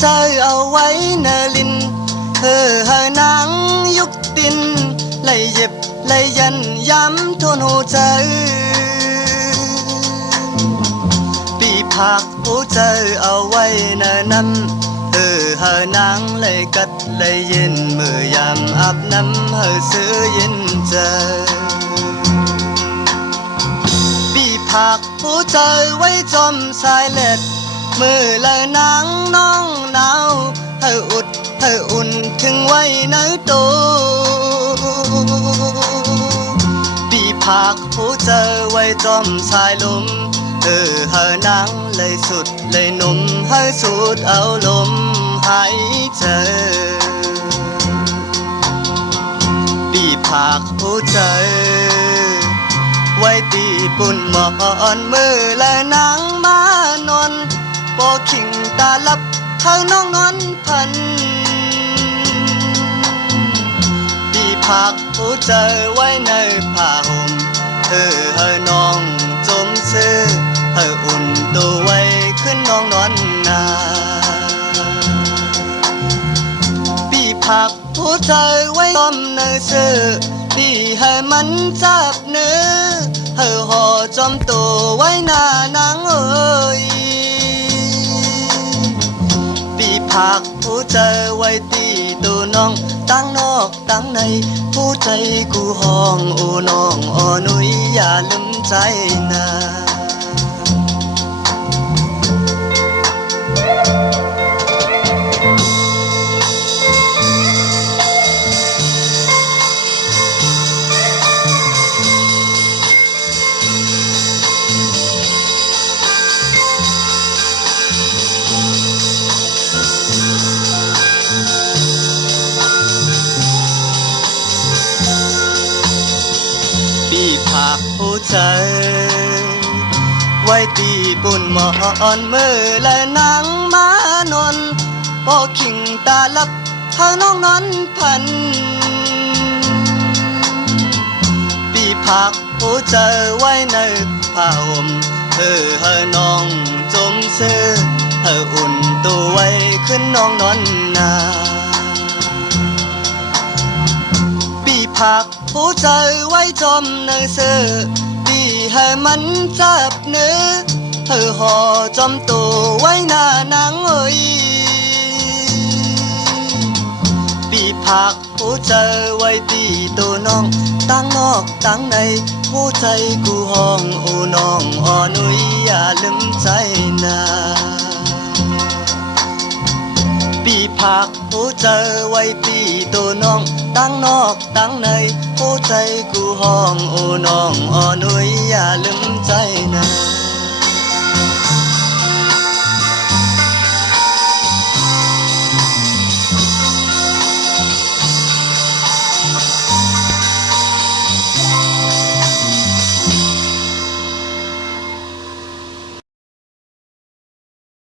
ใจเอาไว้เนลินหานางยุกตินไล่เย็บไล่ยันย้ำทนหัวใจปีผักหัวใจเอาไว้เนน้ำหานางไล่กัดไล่เย็นเมื่อยามอาบน้ำซื้อเย็นใจปีผักหัวใจไว้จอมสายเล็ดมือละนางน้องหนาวอุดอุ่นถึงไว้เนื้อโตปีผักหัวใจไว้จอมสายลมนางเลยสุดเลยหนุ่มให้สุดเอาลมหายใจปีผักหัวใจไว้ตีปุ่นหมอนมือและนางมานอนปอขิงตาลับข้างน้องนอนพันปีผักหัวใจไว้ในผ้าห่มน้องจมซื้ออุ่นตัวไว้ขึ้นน้องนอนนาปีผักหัวใจไว้ต้มเนื้อซื้อปีให้มันจับเนื้อห่อจอมตัวไว้หน้านางเอ้ยปีผักหัวใจไว้ตีตัวน้องตั้งนอกตั้งในผู้ใจกูห้องโอ้น้องอ้อนุยอย่าลืมใจนะปีผักหัวใจไว้ตีปุ่นหมอนมือและนางมานอนปอขิงตาลับทางน้องนอนพันปีผักหัวใจไว้ในผ้าห่มน้องจมซื้ออุ่นตัวไว้ขึ้นน้องนอนนาปีผักหัวใจไว้จอมเนื้อเสือปีให้มันจับเนื้อห่อจอมตัวไว้หน้านางเอ้ยปีผักหัวใจไว้ตีตัวน้องตั้งนอกตั้งในหัวใจกูห้องโอ้น้องอ้อนุยอย่าลืมใจนะปีผักหัวใจไว้ตีตัวน้องตั้งนอกตั้งในหัวใจกูห้องโอ้น้องอ้อนุยอย่าลืมใจนะ